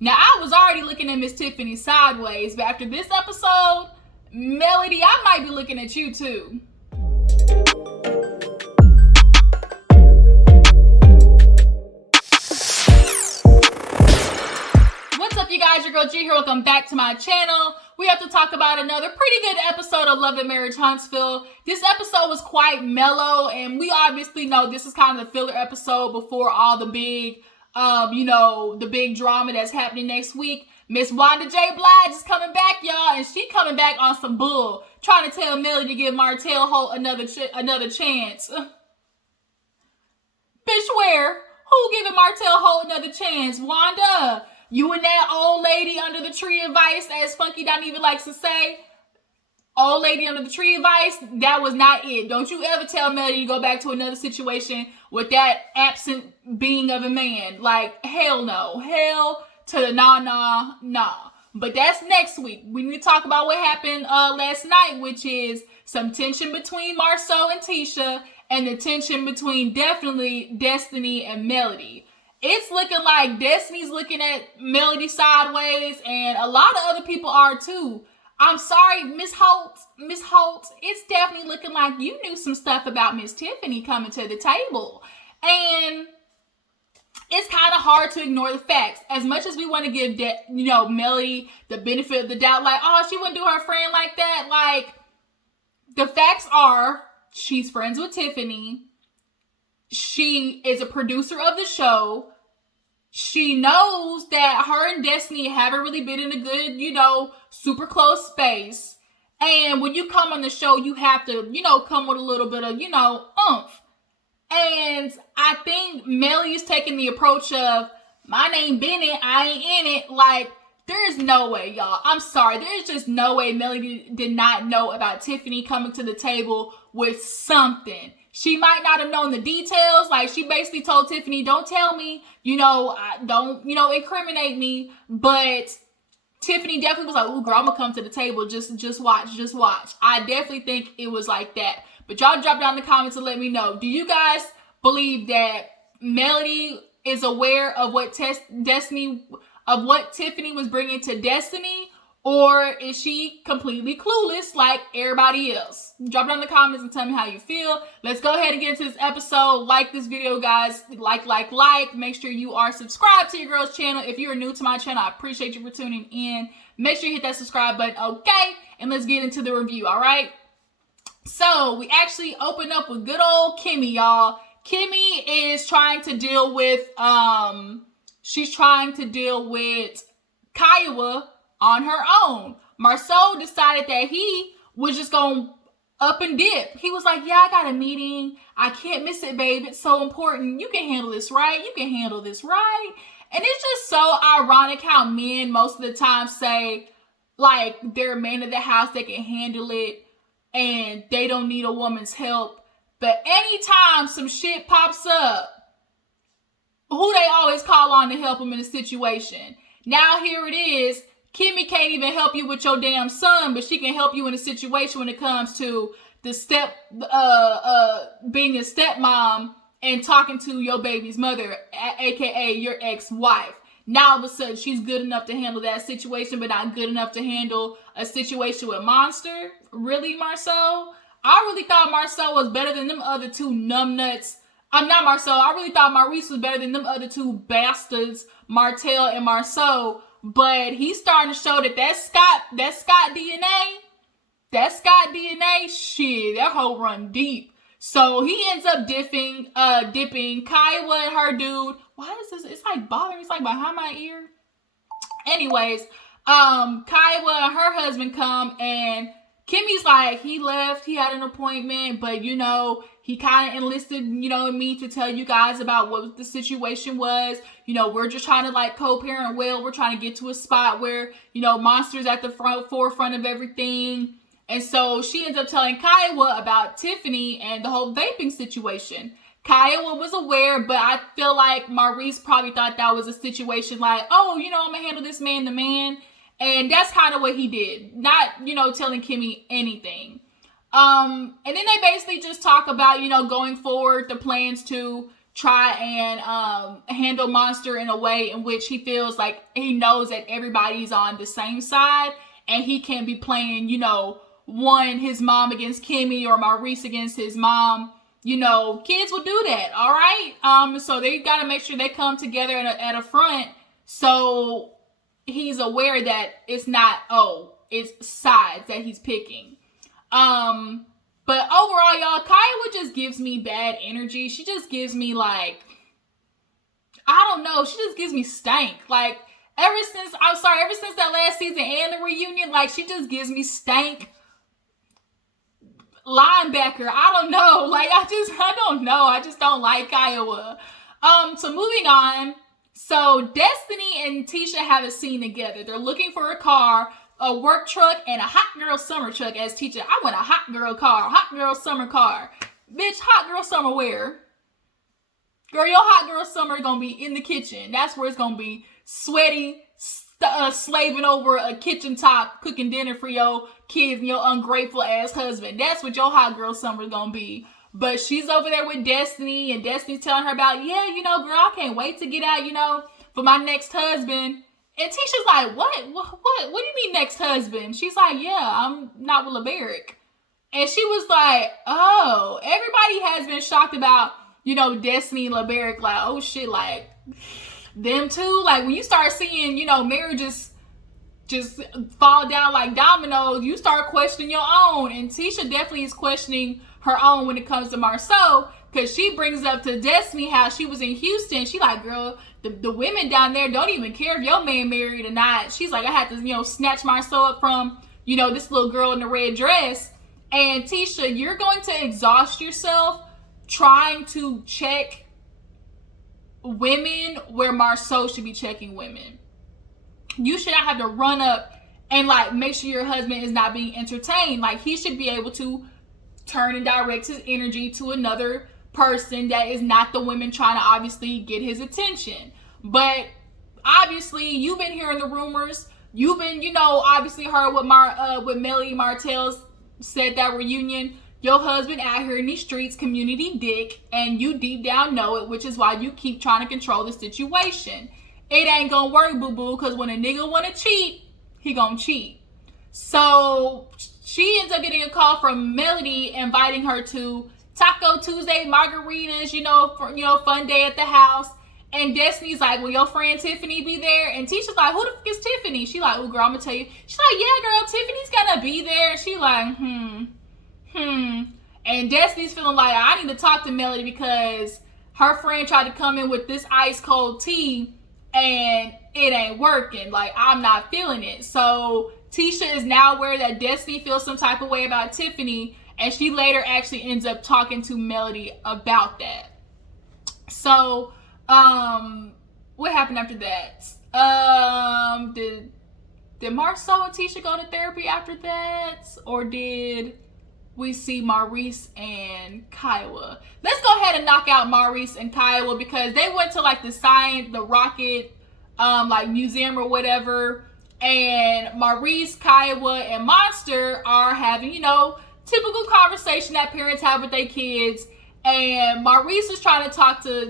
Now, I was already looking at Miss Tiffany sideways, but after this episode, Melody, I might be looking at you too. What's up, you guys? Your girl G here. Welcome back to my channel. We have to talk about another pretty good episode of Love and Marriage Huntsville. This episode was quite mellow, and we obviously know this is kind of the filler episode before all the big the big drama that's happening next week. Miss Wanda J. Blige is coming back, y'all, and she coming back on some bull, trying to tell Melody to give Martell Holt another chance. Bitch, where? Who giving Martell Holt another chance? Wanda, you and that old lady under the tree advice, as Funky Don even likes to say. Old lady under the tree advice, that was not it. Don't you ever tell Melody to go back to another situation with that absent being of a man. Like, hell no. Hell to the nah. But that's next week. We need to talk about what happened last night, which is some tension between Marsuae and Tisha, and the tension between definitely Destiny and Melody. It's looking like Destiny's looking at Melody sideways, and a lot of other people are too. I'm sorry, Miss Holt, it's definitely looking like you knew some stuff about Miss Tiffany coming to the table. And it's kind of hard to ignore the facts. As much as we want to give Melody the benefit of the doubt, like, oh, she wouldn't do her friend like that. Like, the facts are, she's friends with Tiffany. She is a producer of the show. She knows that her and Destiny haven't really been in a good, super close space. And when you come on the show, you have to, come with a little bit of, oomph. And I think Melly's taking the approach of, my name Bennett, I ain't in it. Like, there is no way, y'all. I'm sorry. There's just no way Melody did not know about Tiffany coming to the table with something. She might not have known the details. Like, she basically told Tiffany, don't tell me, don't, incriminate me. But Tiffany definitely was like, ooh, girl, I'm gonna come to the table. Just watch. I definitely think it was like that. But y'all drop down in the comments and let me know. Do you guys believe that Melody is aware of what Tiffany was bringing to Destiny? Or is she completely clueless like everybody else? Drop down in the comments and tell me how you feel. Let's go ahead and get into this episode. Like this video, guys. Like. Make sure you are subscribed to your girl's channel. If you are new to my channel, I appreciate you for tuning in. Make sure you hit that subscribe button, okay? And let's get into the review, all right? So, we actually open up with good old Kimmi, y'all. Kimmi is trying to deal with, Kiawah on her own. Marsuae decided that he was just going up and dip. He was like, yeah, I got a meeting. I can't miss it, babe. It's so important. You can handle this, right? And it's just so ironic how men most of the time say, like, they're a man of the house, they can handle it, and they don't need a woman's help. But anytime some shit pops up, who they always call on to help them in a situation. Now here it is. Kimmi can't even help you with your damn son, but she can help you in a situation when it comes to the being a stepmom and talking to your baby's mother, aka your ex-wife. Now all of a sudden she's good enough to handle that situation, but not good enough to handle a situation with Monster. Really, Marsuae? I really thought Marsuae was better than them other two numbnuts. I'm not Marsuae. I really thought Maurice was better than them other two bastards, Martell and Marsuae. But he's starting to show that Scott DNA, shit, that whole run deep. So he ends up dipping Kiawah and her dude. Why is this? It's like bothering me. It's like behind my ear. Anyways, Kiawah and her husband come, and Kimmi's like, he left, he had an appointment, but he kind of enlisted, me to tell you guys about what the situation was. We're just trying to like co-parent well. We're trying to get to a spot where, Monster's at the forefront of everything. And so she ends up telling Kiawah about Tiffany and the whole vaping situation. Kiawah was aware, but I feel like Maurice probably thought that was a situation like, oh, I'm going to handle this man to man. And that's kind of what he did. Not, telling Kimmi anything. And then they basically just talk about, going forward, the plans to try and handle Monster in a way in which he feels like he knows that everybody's on the same side, and he can't be playing, his mom against Kimmi or Maurice against his mom. Kids will do that, all right? So they got to make sure they come together at a front, so he's aware that it's not, it's sides that he's picking. But overall, y'all, Kiawah just gives me bad energy. She just gives me, like, I don't know. She just gives me stank. Like, ever since that last season and the reunion, like, she just gives me stank linebacker. I don't know. Like, I don't know. I just don't like Kiawah. So moving on. So Destiny and Tisha have a scene together. They're looking for a car, a work truck, and a hot girl summer truck. As Tisha, I want a hot girl car, hot girl summer car. Bitch, hot girl summer where? Girl, your hot girl summer gonna be in the kitchen. That's where it's gonna be, sweaty, slaving over a kitchen top, cooking dinner for your kids and your ungrateful ass husband. That's what your hot girl summer is gonna be. But she's over there with Destiny, and Destiny's telling her about, girl, I can't wait to get out, for my next husband. And Tisha's like, what do you mean next husband? She's like, yeah, I'm not with LeBaric. And she was like, oh, everybody has been shocked about, Destiny and LeBaric, like, oh shit, like, them two. Like, when you start seeing, marriages just fall down like dominoes, you start questioning your own. And Tisha definitely is questioning her own when it comes to Marsuae, because she brings up to Destiny how she was in Houston. She like, girl, the women down there don't even care if your man married or not. She's like, I had to, snatch Marsuae up from, this little girl in the red dress. And Tisha, you're going to exhaust yourself trying to check women where Marsuae should be checking women. You should not have to run up and like make sure your husband is not being entertained. Like, he should be able to turn and direct his energy to another person that is not the women trying to obviously get his attention. But obviously, you've been hearing the rumors. You've been, obviously heard what Melody Martell said that reunion. Your husband out here in these streets, community dick, and you deep down know it, which is why you keep trying to control the situation. It ain't gonna work, boo-boo, because when a nigga wanna cheat, he gonna cheat. So she ends up getting a call from Melody inviting her to Taco Tuesday, margaritas, fun day at the house. And Destiny's like, will your friend Tiffany be there? And Tisha's like, who the fuck is Tiffany? She like, oh girl, I'm gonna tell you. She's like, yeah girl, Tiffany's gonna be there. And she like, And Destiny's feeling like, I need to talk to Melody because her friend tried to come in with this ice cold tea and it ain't working. Like, I'm not feeling it. So Tisha is now aware that Destiny feels some type of way about Tiffany, and she later actually ends up talking to Melody about that. So, what happened after that? Did Marsuae and Tisha go to therapy after that? Or did we see Maurice and Kiawah? Let's go ahead and knock out Maurice and Kiawah because they went to like the rocket, like museum or whatever. And Maurice, Kiawah, and Monster are having, typical conversation that parents have with their kids. And Maurice is trying to talk to,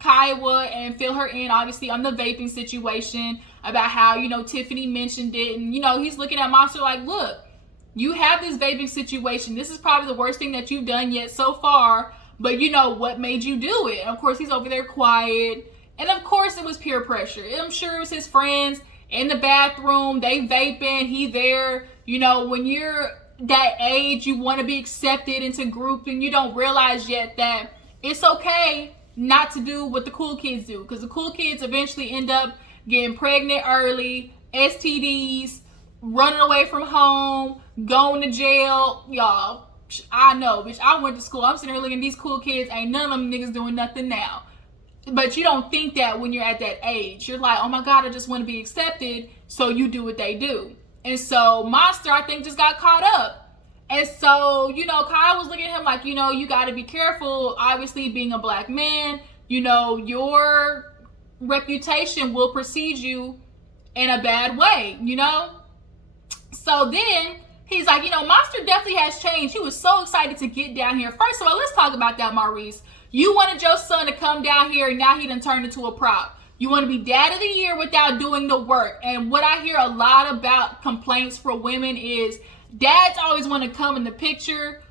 Kiawah and fill her in, obviously, on the vaping situation about how, Tiffany mentioned it. And, he's looking at Monster like, look, you have this vaping situation. This is probably the worst thing that you've done yet so far. But, what made you do it? And, of course, he's over there quiet. And, of course, it was peer pressure. I'm sure it was his friends in the bathroom. They vaping. He there. When you're that age, you want to be accepted into group. And you don't realize yet that it's okay not to do what the cool kids do. Because the cool kids eventually end up getting pregnant early, STDs, running away from home, going to jail. Y'all, I know, bitch. I went to school. I'm sitting here looking at these cool kids. Ain't none of them niggas doing nothing now. But you don't think that when you're at that age. You're like, oh my God, I just want to be accepted. So you do what they do. And so Monster, I think, just got caught up. And so, Kyle was looking at him like, you got to be careful. Obviously, being a black man, your reputation will precede you in a bad way, So then he's like, Monster definitely has changed. He was so excited to get down here. First of all, let's talk about that, Maurice. You wanted your son to come down here, and now he done turned into a prop. You want to be dad of the year without doing the work. And what I hear a lot about complaints for women is dads always want to come in the picture,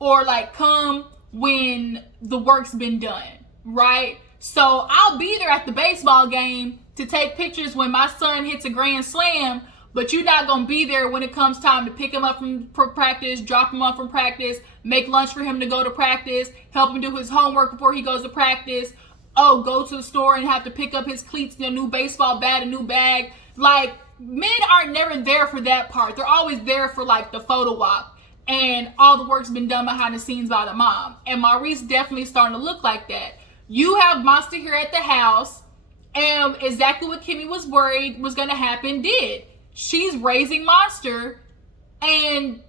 or like come when the work's been done, right? So I'll be there at the baseball game to take pictures when my son hits a grand slam, but you're not going to be there when it comes time to pick him up from practice, drop him off from practice, make lunch for him to go to practice, help him do his homework before he goes to practice. Oh, go to the store and have to pick up his cleats, a new baseball bat, a new bag. Like, men are never there for that part. They're always there for like the photo op, and all the work's been done behind the scenes by the mom. And Maurice definitely starting to look like that. You have Monster here at the house, and exactly what Kimmi was worried was going to happen did. She's raising Monster, and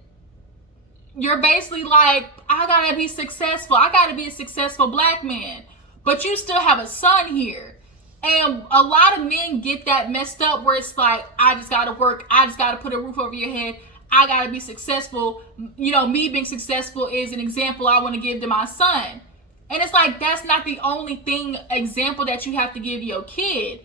you're basically like, I gotta be successful. I gotta be a successful black man. But you still have a son here. And a lot of men get that messed up, where it's like, I just gotta work. I just gotta put a roof over your head. I gotta be successful. You know, me being successful is an example I want to give to my son. And it's like, that's not the only example that you have to give your kid.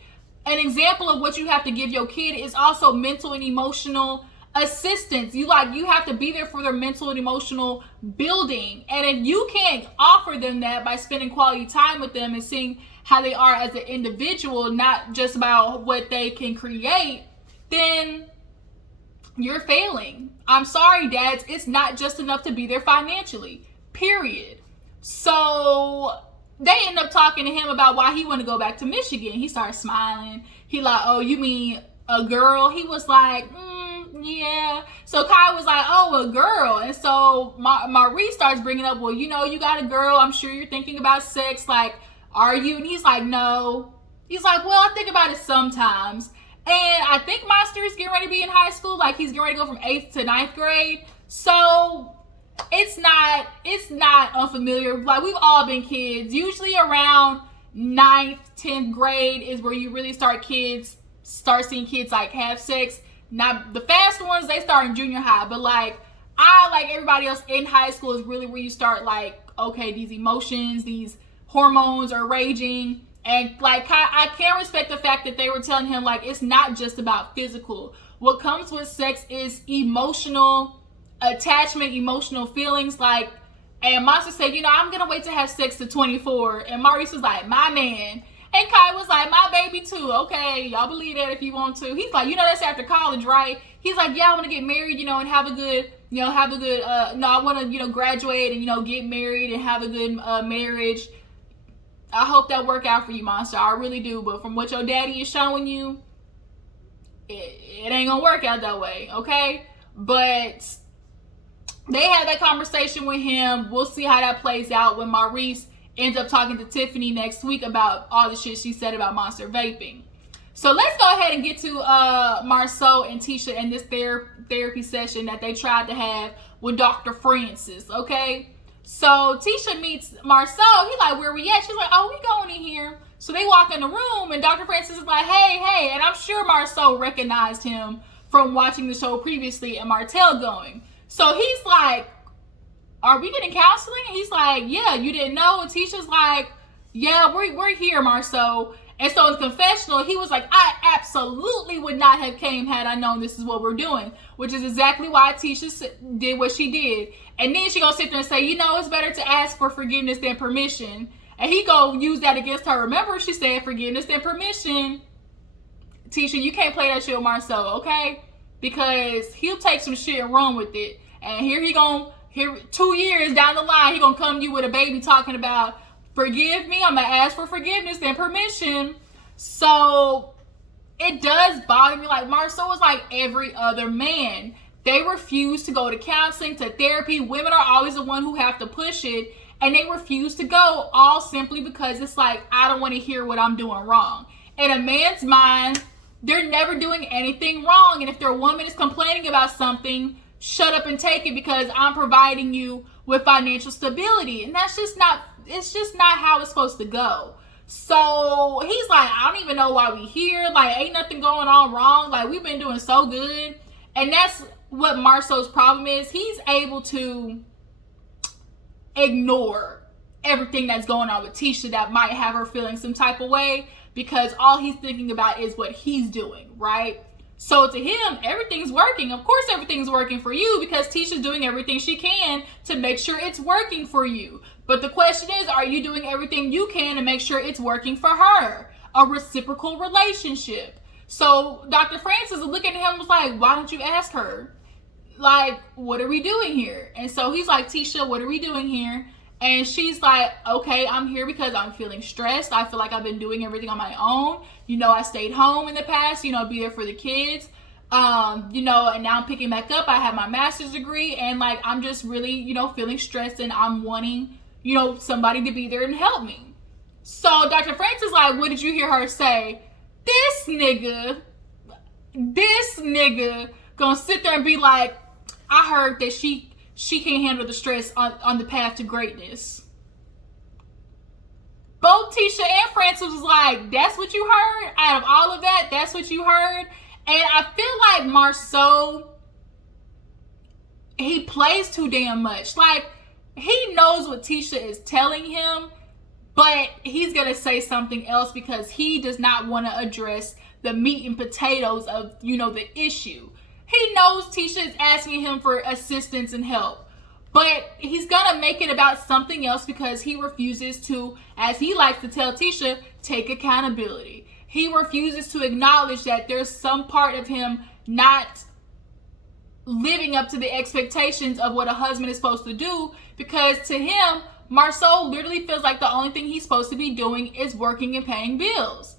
An example of what you have to give your kid is also mental and emotional assistance. You have to be there for their mental and emotional building. And if you can't offer them that by spending quality time with them and seeing how they are as an individual, not just about what they can create, then you're failing. I'm sorry, dads. It's not just enough to be there financially, period. So they end up talking to him about why he want to go back to Michigan. He started smiling. He like, oh, you mean a girl? He was like, yeah. So Kai was like, oh, a girl. And so Maurice starts bringing up, well, you know, you got a girl. I'm sure you're thinking about sex. Like, are you? And he's like, no. He's like, well, I think about it sometimes. And I think Monster is getting ready to be in high school. Like, he's getting ready to go from 8th to 9th grade. So it's not unfamiliar. Like, we've all been kids. Usually around 9th, 10th grade is where you really start seeing kids like have sex. Now, the fast ones, they start in junior high. But like everybody else in high school is really where you start like, okay, these emotions, these hormones are raging. And like, I can't respect the fact that they were telling him like, it's not just about physical. What comes with sex is emotional attachment, emotional feelings. Like, and Monster said, you know, I'm gonna wait to have sex to 24. And Maurice was like, my man. And Kai was like, my baby too. Okay, y'all believe that if you want to. He's like, you know, that's after college, right? He's like, yeah, I want to get married, you know, and have a good, no, I want to, you know, graduate and, you know, get married and have a good marriage. I hope that work out for you, Monster. I really do. But from what your daddy is showing you, it ain't gonna work out that way, okay? But they had that conversation with him. We'll see how that plays out when Maurice ends up talking to Tiffany next week about all the shit she said about Monster vaping. So let's go ahead and get to Marsuae and Tisha and this therapy session that they tried to have with Dr. Francis, okay? So Tisha meets Marsuae. He like, where we at? She's like, oh, we going in here. So they walk in the room and Dr. Francis is like, hey. And I'm sure Marsuae recognized him from watching the show previously and Martell going. So he's like, are we getting counseling? And he's like, yeah, you didn't know? And Tisha's like, yeah, we're here, Marsuae. And so in the confessional, he was like, I absolutely would not have came had I known this is what we're doing, which is exactly why Tisha did what she did. And then she gonna sit there and say, you know, it's better to ask for forgiveness than permission. And he gonna use that against her. Remember, she said forgiveness than permission. Tisha, you can't play that shit with Marsuae, okay? Because he'll take some shit and run with it. And here 2 years down the line, he gonna come to you with a baby talking about, forgive me, I'm gonna ask for forgiveness and permission. So it does bother me. Like, Marsuae was like every other man. They refuse to go to counseling, to therapy. Women are always the one who have to push it. And they refuse to go, all simply because it's like, I don't want to hear what I'm doing wrong. In a man's mind, they're never doing anything wrong. And if their woman is complaining about something, shut up and take it, because I'm providing you with financial stability. And that's just not, it's just not how it's supposed to go. So he's like, I don't even know why we here. Like, ain't nothing going on wrong. Like, we've been doing so good. And that's what Marsuae's problem is. He's able to ignore everything that's going on with Tisha that might have her feeling some type of way, because all he's thinking about is what he's doing, right? So to him, everything's working. Of course everything's working for you, because Tisha's doing everything she can to make sure it's working for you. But the question is, are you doing everything you can to make sure it's working for her? A reciprocal relationship. So Dr. Francis is looking at him and was like, why don't you ask her? Like, what are we doing here? And so he's like, Tisha, what are we doing here? And she's like, okay, I'm here because I'm feeling stressed. I feel like I've been doing everything on my own. You know, I stayed home in the past, you know, be there for the kids. You know, and now I'm picking back up. I have my master's degree, and like, I'm just really, you know, feeling stressed, and I'm wanting, you know, somebody to be there and help me. So Dr. Francis like, what did you hear her say? This nigga gonna sit there and be like, I heard that she can't handle the stress on the path to greatness. Both Tisha and Francis was like, that's what you heard? Out of all of that, that's what you heard? And I feel like Marsuae, he plays too damn much. Like, he knows what Tisha is telling him, but he's going to say something else because he does not want to address the meat and potatoes of, you know, the issue. He knows Tisha is asking him for assistance and help, but he's going to make it about something else because he refuses to, as he likes to tell Tisha, take accountability. He refuses to acknowledge that there's some part of him not living up to the expectations of what a husband is supposed to do, because to him, Marsuae literally feels like the only thing he's supposed to be doing is working and paying bills.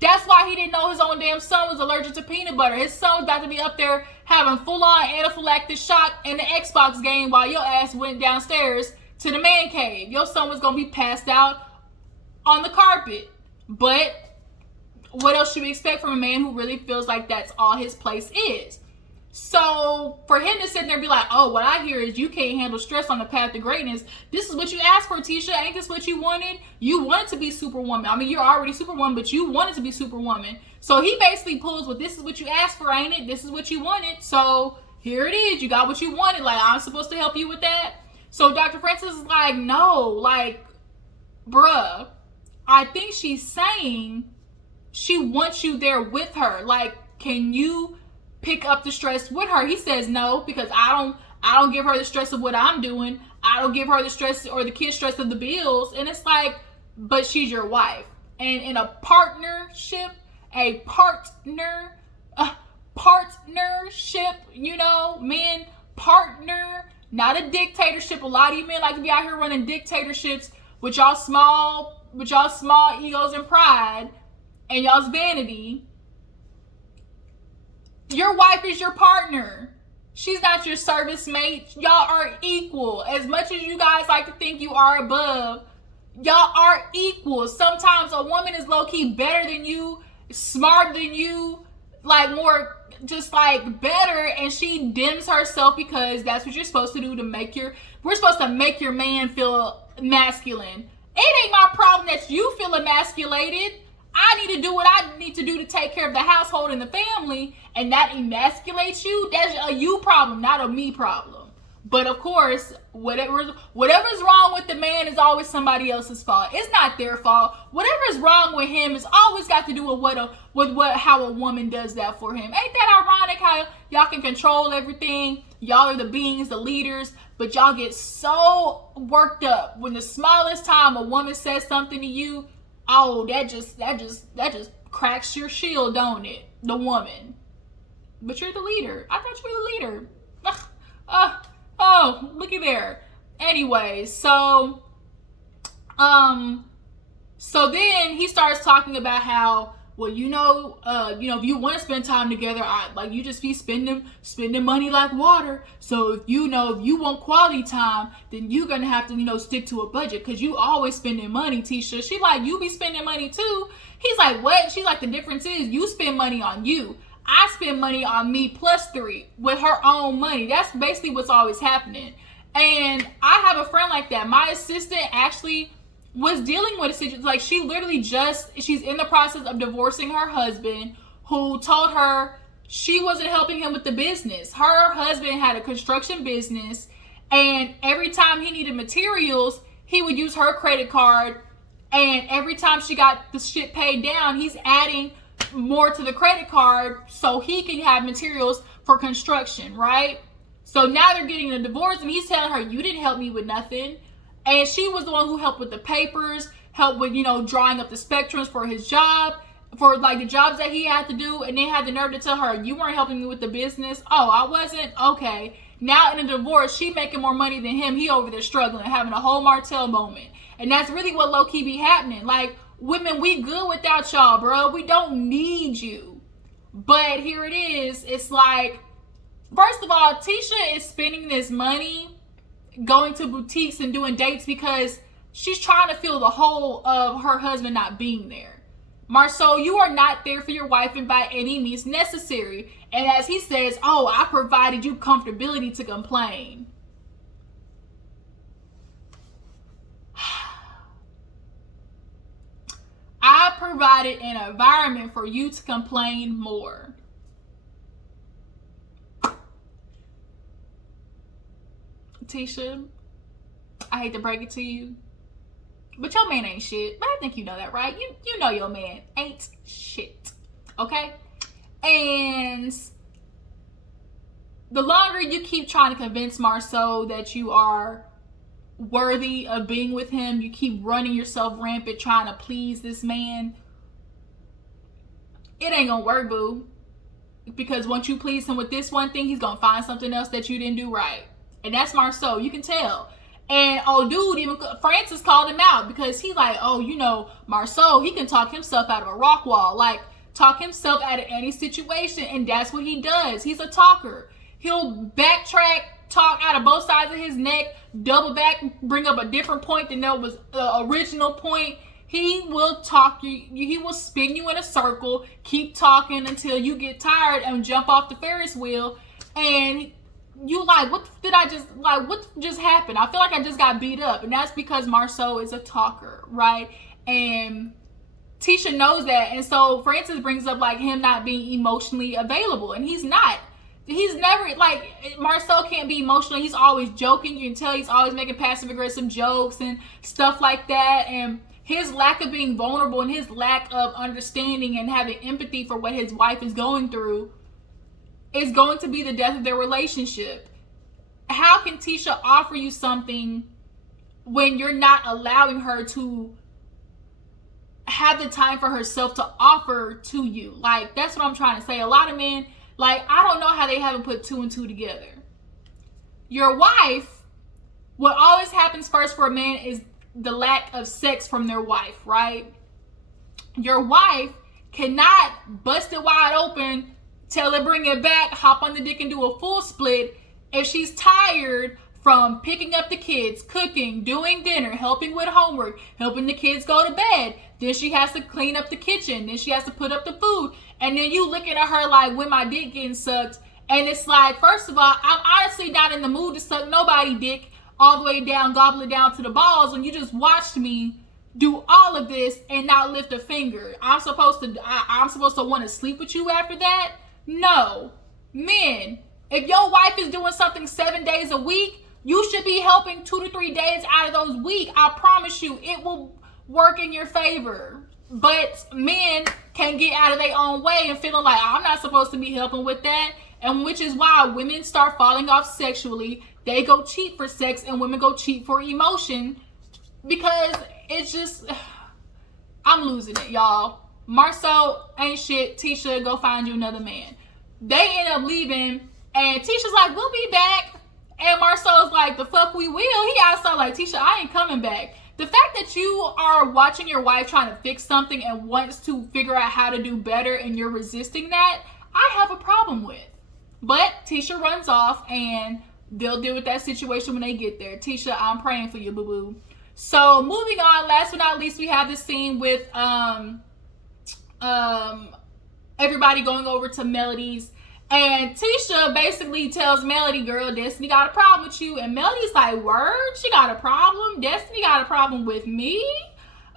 That's why he didn't know his own damn son was allergic to peanut butter. His son was about to be up there having full-on anaphylactic shock in the Xbox game while your ass went downstairs to the man cave. Your son was going to be passed out on the carpet. But what else should we expect from a man who really feels like that's all his place is? So for him to sit there and be like, oh, what I hear is you can't handle stress on the path to greatness. This is what you asked for, Tisha. Ain't this what you wanted? You wanted to be Superwoman. I mean, you're already Superwoman, but you wanted to be Superwoman. So he basically pulls, well, this is what you asked for, ain't it? This is what you wanted. So here it is. You got what you wanted. Like, I'm supposed to help you with that? So Dr. Francis is like, no, like, bruh, I think she's saying she wants you there with her. Like, can you pick up the stress with her? He says no, because I don't give her the stress of what I'm doing. I don't give her the stress or the kids stress of the bills. And it's like, but she's your wife. And in a partnership, you know, men, partner, not a dictatorship. A lot of you men like to be out here running dictatorships with y'all small egos and pride and y'all's vanity. Your wife is your partner. She's not your service mate. Y'all are equal. As much as you guys like to think you are above, y'all are equal. Sometimes a woman is low-key better than you, smarter than you, like more just like better, and she dims herself because that's what you're supposed to do to we're supposed to make your man feel masculine. It ain't my problem that you feel emasculated. I need to do what I need to do to take care of the household and the family, and that emasculates you. That's a you problem, not a me problem. But of course, whatever's wrong with the man is always somebody else's fault. It's not their fault. Whatever's wrong with him is always got to do with how a woman does that for him. Ain't that ironic how y'all can control everything? Y'all are the beings, the leaders, but y'all get so worked up when the smallest time a woman says something to you. Oh, that just cracks your shield, don't it? The woman. But you're the leader. I thought you were the leader. Oh, looky there. Anyway, so then he starts talking about how, well, if you want to spend time together, you just be spending money like water. So if you want quality time, then you're gonna have to, stick to a budget, because you always spending money, Tisha. She like, you be spending money too. He's like, what? She's like, the difference is you spend money on you. I spend money on me plus 3 with her own money. That's basically what's always happening. And I have a friend like that. My assistant actually was dealing with a situation, like she literally she's in the process of divorcing her husband, who told her she wasn't helping him with the business. Her husband had a construction business, and every time he needed materials, he would use her credit card, and every time she got the shit paid down, he's adding more to the credit card so he can have materials for construction, right? So now they're getting a divorce, and he's telling her, you didn't help me with nothing. And she was the one who helped with the papers, helped with, drawing up the spectrums for his job, for like the jobs that he had to do, and then had the nerve to tell her, you weren't helping me with the business. Oh, I wasn't? Okay. Now in a divorce, she making more money than him. He over there struggling, having a whole Martell moment. And that's really what low-key be happening. Like, women, we good without y'all, bro. We don't need you. But here it is. It's like, first of all, Tisha is spending this money going to boutiques and doing dates because she's trying to fill the hole of her husband not being there. Marceau, you are not there for your wife and by any means necessary. And as he says, oh, I provided you comfortability to complain. I provided an environment for you to complain more. Tisha, I hate to break it to you, but your man ain't shit. But I think you know that, right? You know your man ain't shit. Okay? And the longer you keep trying to convince Marceau that you are worthy of being with him, you keep running yourself rampant trying to please this man, it ain't gonna work, boo. Because once you please him with this one thing, he's gonna find something else that you didn't do right. And that's Marceau. You can tell. And dude, even Francis called him out because he's like, Marceau, he can talk himself out of a rock wall. Like, talk himself out of any situation. And that's what he does. He's a talker. He'll backtrack, talk out of both sides of his neck, double back, bring up a different point than that was the original point. He will talk you. He will spin you in a circle, keep talking until you get tired and jump off the Ferris wheel. And you like, what just happened? I feel like I just got beat up. And that's because Marceau is a talker, right? And Tisha knows that. And so Francis brings up like him not being emotionally available. And he's not. He's never, like, Marceau can't be emotional. He's always joking. You can tell he's always making passive aggressive jokes and stuff like that. And his lack of being vulnerable and his lack of understanding and having empathy for what his wife is going through is going to be the death of their relationship. How can Tisha offer you something when you're not allowing her to have the time for herself to offer to you? Like, that's what I'm trying to say. A lot of men, like, I don't know how they haven't put two and two together. Your wife, what always happens first for a man is the lack of sex from their wife, right? Your wife cannot bust it wide open, tell her bring it back, hop on the dick and do a full split if she's tired from picking up the kids, cooking, doing dinner, helping with homework, helping the kids go to bed. Then she has to clean up the kitchen. Then she has to put up the food. And then you looking at her like, when my dick getting sucked. And it's like, first of all, I'm honestly not in the mood to suck nobody dick all the way down, gobble it down to the balls when you just watched me do all of this and not lift a finger. I'm supposed to want to sleep with you after that? No. Men, if your wife is doing something 7 days a week, you should be helping 2 to 3 days out of those weeks. I promise you, it will work in your favor. But men can get out of their own way and feeling like, I'm not supposed to be helping with that. And which is why women start falling off sexually. They go cheat for sex and women go cheat for emotion. Because it's just, I'm losing it, y'all. Marceau ain't shit. Tisha, go find you another man. They end up leaving and Tisha's like, we'll be back. And Marceau's like, the fuck we will. He also like, Tisha, I ain't coming back. The fact that you are watching your wife trying to fix something and wants to figure out how to do better and you're resisting that, I have a problem with. But Tisha runs off and they'll deal with that situation when they get there. Tisha, I'm praying for you, boo-boo. So moving on, last but not least, we have this scene with everybody going over to Melody's. And Tisha basically tells Melody, girl, Destiny got a problem with you. And Melody's like, word? She got a problem? Destiny got a problem with me?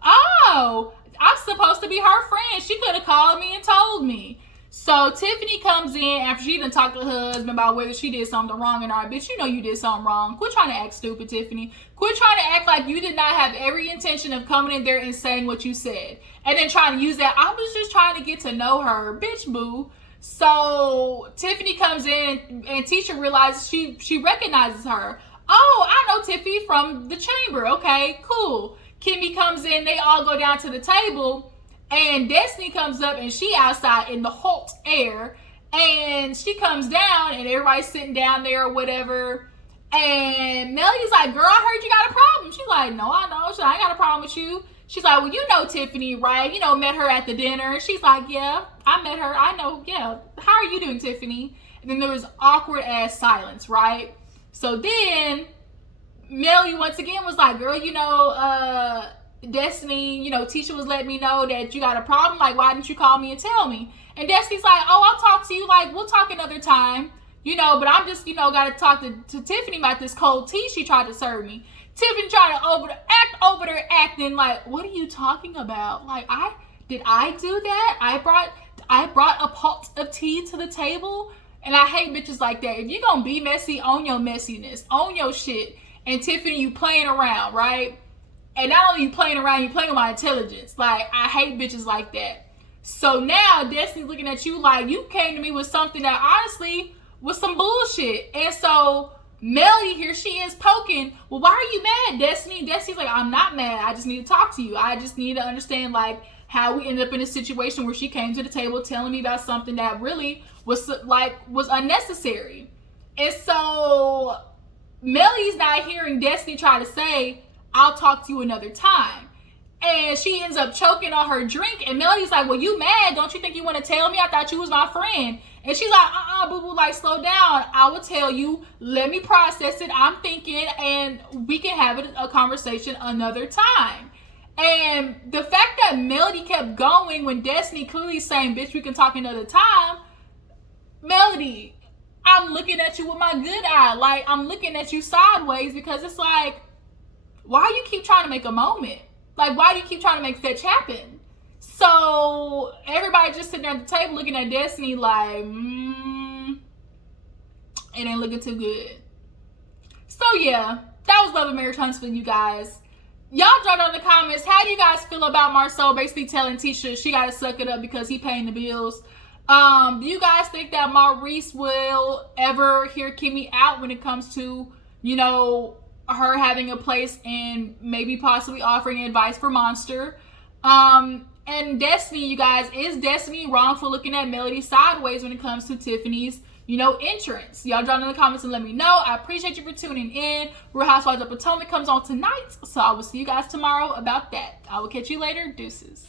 Oh, I'm supposed to be her friend. She could have called me and told me. So Tiffany comes in after she done talked to her husband about whether she did something wrong or not. Bitch, you know you did something wrong. Quit trying to act stupid, Tiffany. Quit trying to act like you did not have every intention of coming in there and saying what you said. And then trying to use that, I was just trying to get to know her. Bitch, boo. So Tiffany comes in and Tisha realizes she recognizes her. Oh, I know Tiffany from the chamber. Okay, cool. Kimmi comes in. They all go down to the table. And Destiny comes up and she outside in the hot air. And she comes down and everybody's sitting down there or whatever. And Melody's like, girl, I heard you got a problem. She's like, no, I don't. She's like, I ain't got a problem with you. She's like, well, you know Tiffany, right? You know, met her at the dinner. And she's like, yeah, I met her. I know, yeah. How are you doing, Tiffany? And then there was awkward ass silence, right? So then Melody once again was like, girl, you know, Destiny, you know, Tisha was letting me know that you got a problem. Like, why didn't you call me and tell me? And Destiny's like, oh, I'll talk to you. Like, we'll talk another time. You know, but I'm just, you know, got to talk to Tiffany about this cold tea she tried to serve me. Tiffany tried to act over there acting like, what are you talking about? Like, did I do that? I brought a pot of tea to the table. And I hate bitches like that. If you're going to be messy, own your messiness. Own your shit. And Tiffany, you playing around, right? And not only you playing around, you playing with my intelligence. Like, I hate bitches like that. So now Destiny's looking at you like you came to me with something that honestly was some bullshit. And so Melody here, she is poking. Well, why are you mad, Destiny? And Destiny's like, I'm not mad. I just need to talk to you. I just need to understand like how we ended up in a situation where she came to the table telling me about something that really was unnecessary. And so Melody's not hearing Destiny try to say, I'll talk to you another time. And she ends up choking on her drink. And Melody's like, well, you mad? Don't you think you want to tell me? I thought you was my friend. And she's like, boo-boo, like, slow down. I will tell you. Let me process it. I'm thinking, and we can have a conversation another time. And the fact that Melody kept going when Destiny clearly saying, bitch, we can talk another time. Melody, I'm looking at you with my good eye. Like, I'm looking at you sideways because it's like, why you keep trying to make a moment? Like, why do you keep trying to make fetch happen? So everybody just sitting there at the table looking at Destiny like, it ain't looking too good. So yeah, that was Love and Marriage Huntsville, you guys. Y'all drop down in the comments, how do you guys feel about Marsuae basically telling Tisha she gotta suck it up because he paying the bills? Do you guys think that Maurice will ever hear Kimmi out when it comes to, you know, her having a place and maybe possibly offering advice for Monster? And Destiny, you guys, is Destiny wrong for looking at Melody sideways when it comes to Tiffany's, you know, entrance? Y'all drop in the comments and let me know. I appreciate you for tuning in. Real Housewives of Potomac comes on tonight, so I will see you guys tomorrow about that. I will catch you later. Deuces.